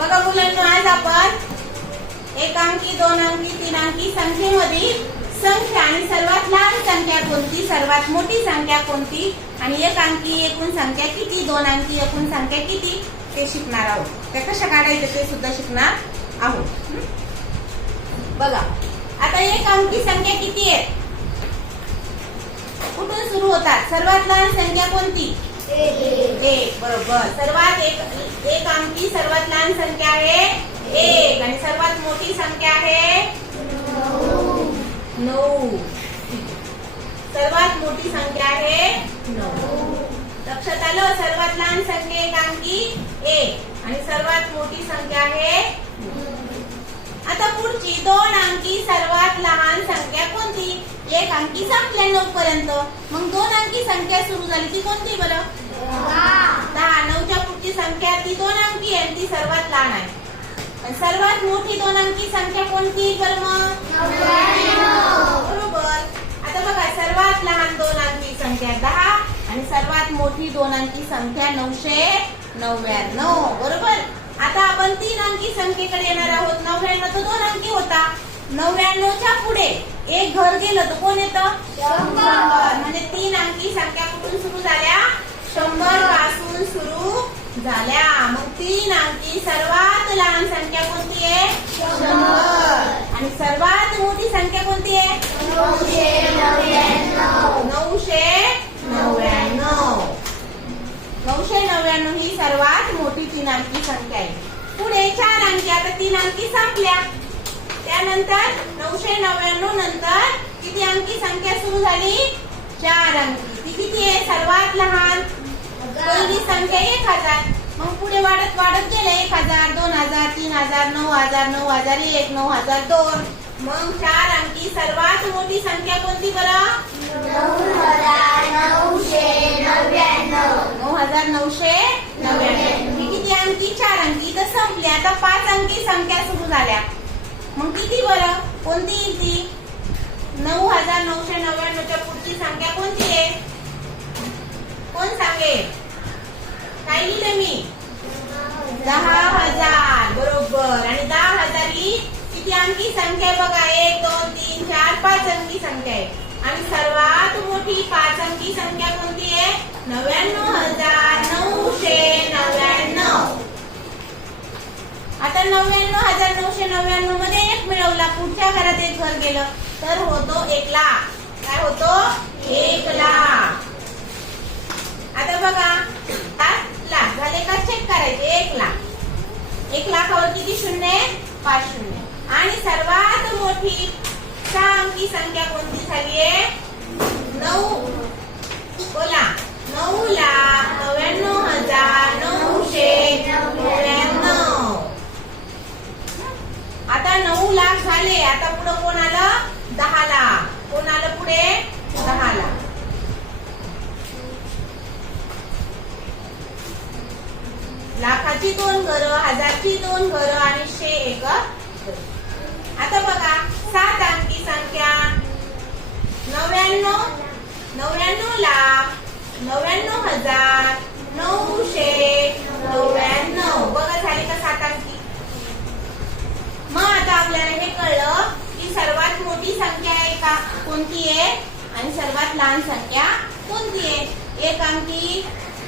बघा मुलांना आज आपण एक अंकी दोन अंकी तीन अंकी संख्येमधील संख्या आणि सर्वात लहान संख्या कोणती सर्वात मोठी संख्या कोणती आणि एक अंकी एकूण संख्या किती दोन अंकी एकूण संख्या किती ते शिकणार आहोत. त्या कशा काढायचं ते सुद्धा शिकणार आहोत. बघा आता एक अंकी संख्या किती आहे? कुठून सुरू होतात? सर्वात लहान संख्या कोणती? एक बरोबर. सर्वात एक एक अंकी सर्वात लहान संख्या आहे. एक. आणि सर्वात मोठी संख्या आहे? नऊ. सर्वात मोठी संख्या आहे? नऊ. लक्षात आलं? सर्वात लहान संख्या एक अंकी एक. आणि सर्वात मोठी संख्या आहे? आता पुढची दोन अंकी सर्वात लहान संख्या कोणती? एक अंकी संपल्या नऊ पर्यंत मग दोन अंकी संख्या सुरू झाली ती कोणती बरं? दहा नऊच्या पुढची संख्या ती दोन अंकी आहे आणि ती सर्वात लहान आहे. आणि सर्वात मोठी दोन अंकी संख्या कोणती? बरं मग बरोबर. आता बघा सर्वात लहान दोन अंकी संख्या दहा आणि सर्वात मोठी दोन अंकी संख्या नऊशे नव्याण्णव. बरोबर? आता आपण तीन अंकी संख्येकडे येणार आहोत. नव्याण्णव तर दोन अंकी होता. नव्याण्णवच्या पुढे एक घर गेलं तर कोण येतं? म्हणजे तीन अंकी संख्या कुठून सुरू झाल्या? शंभरपासून सुरू झाल्या. मग तीन अंकी. सर्वात लहान संख्या कोणती आहे? शंभर. आणि सर्वात मोठी संख्या कोणती आहे? नऊशे नव्याण्णव. नऊशे नव्याण्णव. ही सर्वात मोठी तीन अंकी संख्या आहे. पुढे चार अंकी. आता तीन अंकी संपल्या. त्यानंतर नऊशे नव्याण्णव नंतर किती अंकी संख्या सुरू झाली? चार अंकी. ती किती आहे? सर्वात लहान. पहिली संख्या एक हजार. मग पुढे वाढत वाढत गेले एक हजार दोन हजार तीन हजार नऊ हजार नऊ हजार एक नऊ हजार दोन. मग चार अंकी. सर्वात मोठी संख्या कोणती बरं? नऊ हजार नऊशे नव्याण्णव. किती अंकी? चार अंकी. तर संपली. आता पाच अंकी संख्या सुरू झाल्या. मग किती बरं? कोणती येईल ती? नऊ हजार नऊशे नव्याण्णव. काय लिहिलं मी दहा हजार बरोबर. आणि दहा हजार ही किती अंकी संख्या आहे बघा? एक दोन तीन चार पाच अंकी संख्या आहे. आणि सर्वात मोठी पाच अंकी संख्या कोणती आहे? नव्याण्णव हजार नऊशे नव्याण्णव. आता नव्याण्णव हजार नऊशे नव्याण्णवमध्ये एक मिळवला. पुढच्या घरात एक घर गेलं. तर होतो एक लाख. काय होतो? एक लाख. आता बघा. लाख झाले का? चेक करायचे. एक लाख. एक लाखावर किती शून्य पाच शून्य आणि सर्वात मोठी सहा अंकी संख्या कोणती झाली आहे? नऊ. बोला. नऊ लाख नव्याण्णव हजार नऊशे नव्याण्णव. आता नऊ लाख झाले. आता पुढे कोण आलं? दहा लाख. कोण आलं पुढे? हजारची दोन घर हजारची दोन घर आणि शे एक आता बघा सात अंकी संख्या. नव्याण्णव नव्याण्णव लाख नव्याण्णव हजार नऊशे नव्याण्णव. बघा झाली का सात अंकी? मग आता आपल्याला हे कळलं की सर्वात मोठी संख्या आहे का? कोणती आहे? आणि सर्वात लहान संख्या कोणती आहे? एक अंकी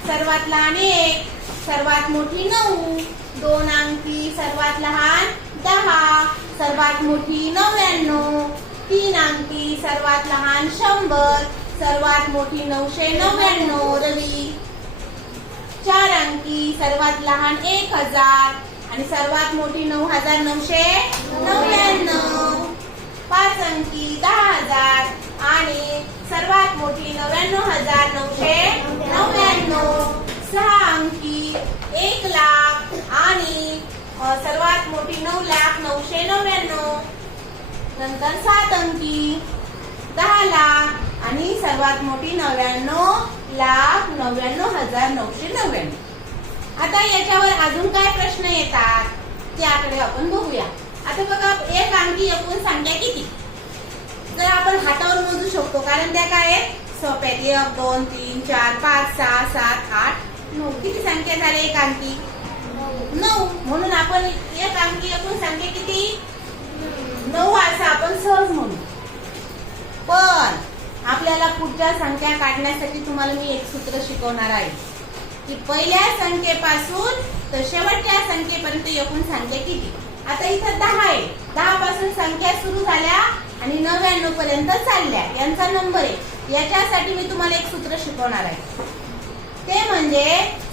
सर्वात लहान एक सर्वात मोठी नऊ. दोन अंकी सर्वात लहान दहा. सर्वात मोठी नव्याण्णव. तीन अंकी सर्वात लहान शंभर. सर्वात मोठी नऊशे नव्याण्णव रवी. चार अंकी सर्वात लहान एक हजार. आणि सर्वात मोठी नऊ हजार नऊशे नव्याण्णव. पाच अंकी दहा हजार. आणि सर्वात मोठी नव्याण्णव हजार नऊशे सर्वात मोठी नऊ लाख नऊशे नव्याण्णव. नंतर सात अंकी दहा लाख आणि सर्वात मोठी नव्याण्णव लाख नव्याण्णव हजार नऊशे नव्याण्णव. आता याच्यावर अजून काय प्रश्न येतात त्याकडे आपण बघूया. आता बघा एक अंकी एकूण संख्या किती? तर आपण हातावर मोजू शकतो कारण त्या काय आहेत? सोप्या एक दोन तीन चार पाच सहा सात आठ नऊ. किती संख्या झाली एक अंकी? नऊ. म्हणून आपण एक अंकी एकूण संख्या किती? नऊ असं आपण सहज म्हणू. पण आपल्याला पुढच्या संख्या काढण्यासाठी तुम्हाला मी एक सूत्र शिकवणार आहे. की पहिल्या संख्येपासून तर शेवटच्या संख्येपर्यंत एकूण संख्या किती? आता इथं दहा आहे. दहा पासून संख्या सुरू झाल्या आणि नव्याण्णव पर्यंत चालल्या. यांचा नंबर आहे याच्यासाठी मी तुम्हाला एक सूत्र शिकवणार आहे. ते म्हणजे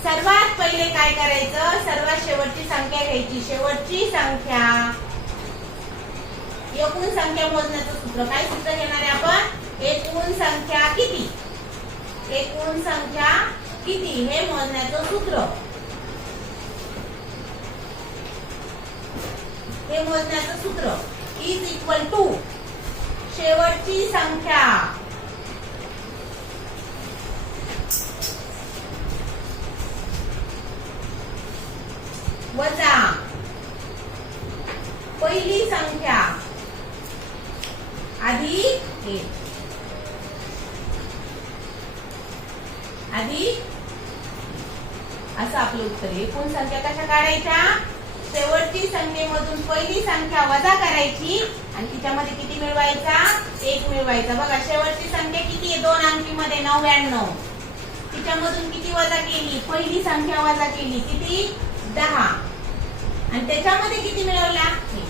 सर्वात पहिले काय करायचं? सर्वात शेवटची संख्या घ्यायची. शेवटची संख्या. एकूण संख्या मोजण्याचं सूत्र. काय सूत्र घेणार आहे आपण? एकूण संख्या किती? एकूण संख्या किती? हे मोजण्याचं सूत्र. हे मोजण्याचं सूत्र. इज इक्वल टू शेवटची संख्या. वजा. पहिली संख्या. अधिक एक अधिक असं आपलं उत्तर एकूण संख्या कशा काढायच्या? शेवटची संख्येमधून पहिली संख्या वजा करायची आणि तिच्यामध्ये किती मिळवायचा? एक मिळवायचा. बघा शेवटची संख्या किती आहे? दोन अंकीमध्ये नव्याण्णव. तिच्यामधून किती वजा केली? पहिली संख्या वजा केली. किती? दहा. आणि त्याच्यामध्ये किती मिळवला एक.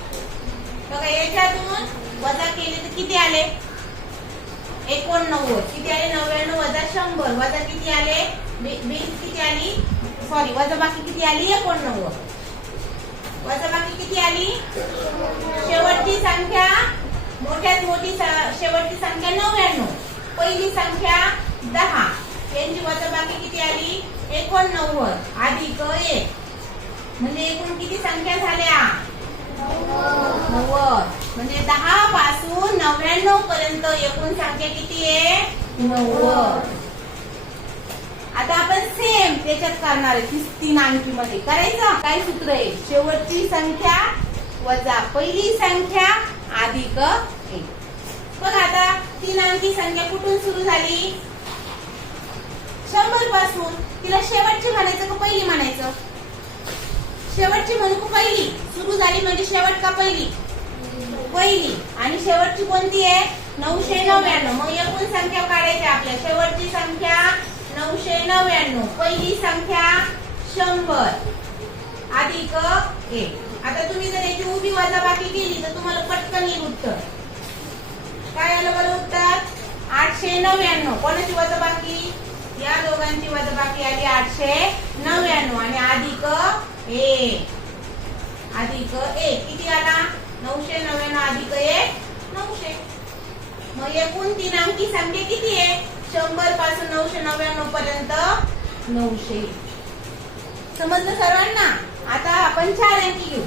बघा याच्यातून वजा केले तर किती आले? एकोणनव्वद. किती आले? नव्याण्णव वजा शंभर. वजा किती आले? बे- किती आली? सॉरी वजा बाकी किती आली? एकोणनव्वद. वजा बाकी किती आली? शेवटची संख्या मोठ्यात मोठी शेवटची संख्या नव्याण्णव. पहिली संख्या दहा. यांची वजाबाकी किती आली? एकोणनव्वद. अधिक एक. म्हणजे एकूण किती संख्या झाल्या? नव्वद. म्हणजे दहा पासून नव्याण्णव पर्यंत एकूण संख्या किती आहे? नव्वद. आता आपण सेम त्याच्यात करणार आहे तीन अंकी मध्ये करायचं? काय सूत्र आहे? शेवटची संख्या वजा पहिली संख्या अधिक एक. बघ आता तीन अंकी संख्या कुठून सुरू झाली? शंभरपासून. तिला शेवटची म्हणायचं का पहिली म्हणायचं? शेवटची म्हणू पहिली. सुरू झाली म्हणजे शेवट का पहिली? पहिली. आणि शेवटची कोणती आहे? नऊशे नव्याण्णव. मग एकूण संख्या काढायची आपल्या. शेवटची संख्या नऊशे नव्याण्णव. पहिली संख्या शंभर. अधिक एक. आता तुम्ही जर याची उभी वजाबाकी केली तर तुम्हाला पटकन येईल उत्तर. काय आलं बरं उत्तर? आठशे नव्याण्णव. कोणाची वजाबाकी? या दोघांची वजाबाकी आली आठशे नव्याण्णव. आणि अधिक एक. अधिक एक. किती आला नऊशे नव्याण्णव अधिक एक. नऊशे. मग एकूण तीन अंकी संख्या किती आहे? शंभरपासून नऊशे नव्याण्णव पर्यंत नऊशे. समजलं सर्वांना? आता आपण चार अंकी घेऊ.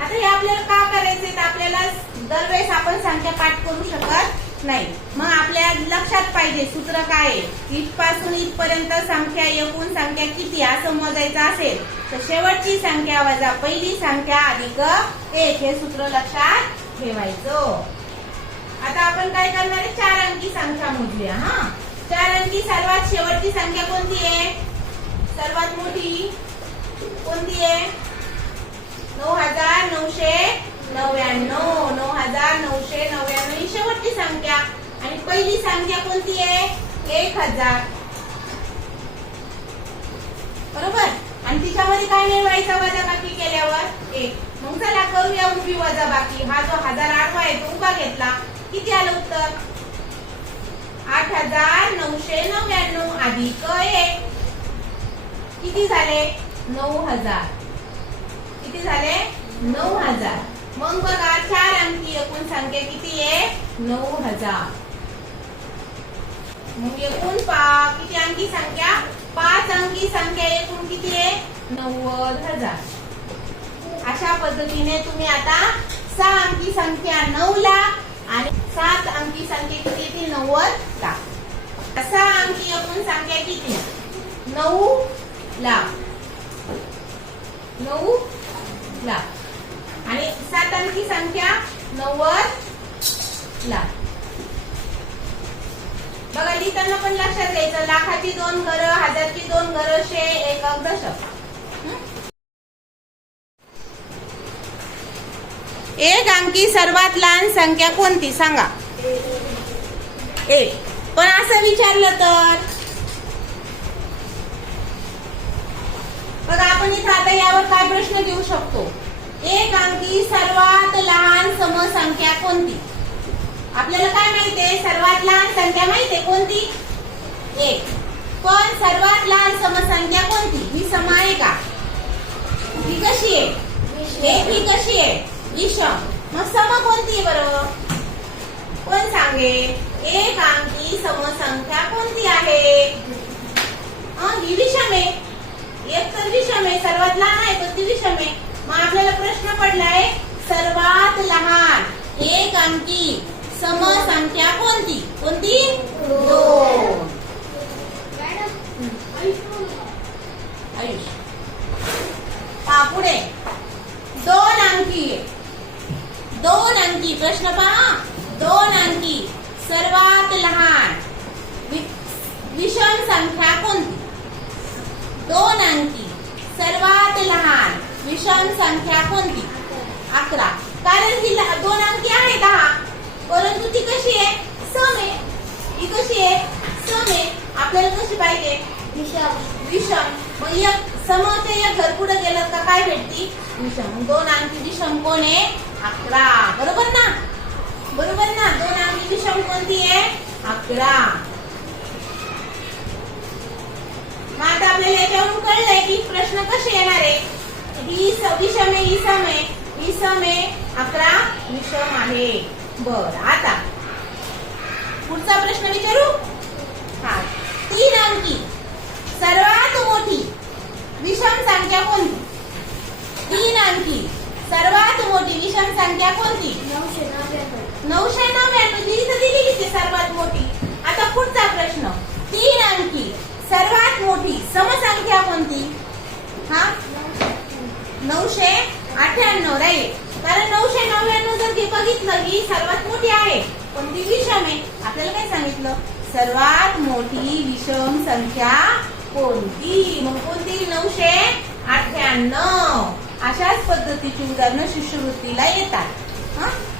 आता हे आपल्याला का करायचे तर आपल्याला दरवेळेस आपण संख्या पाठ करू शकत नाही. मग आपल्या लक्षात पाहिजे सूत्र काय आहे. इथपासून इथपर्यंत संख्या एकूण संख्या किती असं मोजायचं असेल तर शेवटची संख्या वजा पहिली संख्या अधिक एक. हे सूत्र लक्षात ठेवायचं. आता आपण काय करणार आहे? चार अंकी संख्या मोजूया हा. चार अंकी सर्वात शेवटची संख्या कोणती आहे? सर्वात मोठी कोणती आहे? नऊ हजार नऊशे नव्याण्णव नऊ हजार नऊशे नव्याण्णव ही शेवटची संख्या. आणि पहिली संख्या कोणती आहे? एक हजार. बरोबर? आणि तिच्यामध्ये काय मिळवायचं वजाबाकी केल्यावर? एक. मग चला करूया उभी वजाबाकी. हा जो हजार आठवा आहे तो उभा घेतला. किती आलं उत्तर? आठ हजार नऊशे नव्याण्णव अधिक एक. किती झाले? नऊ हजार. किती झाले? नऊ हजार. मग बघा चार अंकी एकूण संख्या किती आहे? नऊ हजार. मग एकूण पा किती अंकी संख्या? पाच अंकी संख्या एकूण किती आहे? नव्वद हजार. अशा पद्धतीने तुम्ही आता सहा अंकी संख्या नऊ लाख आणि सात अंकी संख्या किती येतील नव्वद लाख सहा अंकी एकूण संख्या किती नऊ लाख नऊ लाख आणि सात अंकी संख्या नव्वद लाख बघा लिहिताना पण लक्षात घ्यायचं. लाखाची दोन घरं हजारची दोन घरं शे एक दशक एक अंकी सर्वात लहान संख्या कोणती? सांगा. एक. पण असं विचारलं तर? बघा आपण इथं आता यावर काय प्रश्न घेऊ शकतो? एक अंकी सर्वात लहान समसंख्या कोणती? आपल्याला काय माहितीये सर्वात लहान संख्या माहितीये कोणती? एक. पण सर्वात लहान समसंख्या कोणती? ही सम आहे का? ही कशी आहे? एक ही कशी आहे? विषम मग सम कोणती आहे बरं? कोण सांगे एक अंकी समसंख्या कोणती आहे? ही विषम आहे. एक तर विषम आहे. सर्वात लहान आहे पण ती विषम आहे. मग आपल्याला प्रश्न पडलाय सर्वात लहान एक अंकी समसंख्या कोणती? कोणती? दोन. आयुष पुढे. दोन अंकी. दोन अंकी. प्रश्न पहा दोन अंकी. सर्वात लहान. वि- विषम संख्या कोणती? दोन अंकी. सर्वात लहान. विषम संख्या कोणती? अकरा. कारण लहा- दोन अंकी आहे दहा. परंतु ती कशी आहे? सम. आहे ही कशी आहे? सम. आहे आपल्याला कशी पाहिजे? विषम मग एक सम ते एक घर पुढे गेलं का काय भेटती? विषम दोन अंकी विषम कोण आहे? अकरा. बरोबर ना? बरोबर ना? दोन अंकी विषम कोणती आहे? अकरा. मग आता आपल्याला याच्यावरून कळलंय की प्रश्न कसे येणार आहे? ही विषम आहे अकरा विषम आहे. बर आता. पुढचा प्रश्न विचारू? हा. तीन अंकी. सर्वात मोठी विषम संख्या कोणती? तीन अंकी. सर्वात मोठी विषम संख्या कोणती? नऊशे नव्याण्णव. जी इथं सर्वात मोठी. आता पुढचा प्रश्न. तीन अंकी. सर्वात मोठी समसंख्या कोणती हा नऊशे अठ्ठ्याण्णव राहील. कारण नऊशे नव्याण्णव जर घे बघितलं ही सर्वात मोठी आहे पण ती विषम आहे. आपल्याला काय सांगितलं? सर्वात मोठी विषम संख्या कोणती? मग कोणती? नऊशे अठ्ठ्याण्णव. अशाच पद्धतीची उदाहरणं शिष्यवृत्तीला येतात.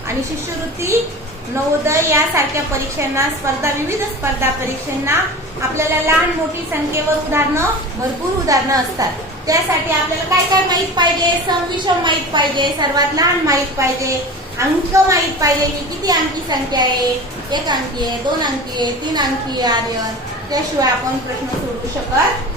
आणि शिष्यवृत्ती नवोदय यासारख्या परीक्षांना स्पर्धा विविध स्पर्धा परीक्षांना आपल्याला लहान मोठी संख्येवर उदाहरणं भरपूर उदाहरणं असतात. त्यासाठी आपल्याला काय काय माहीत पाहिजे? संविषम माहीत पाहिजे सर्वात लहान माहीत पाहिजे अंक माहीत पाहिजे की किती अंकी संख्या आहे? एक अंकी आहे दोन अंकी आहे तीन अंकी आहे त्याशिवाय आपण प्रश्न सोडवू शकत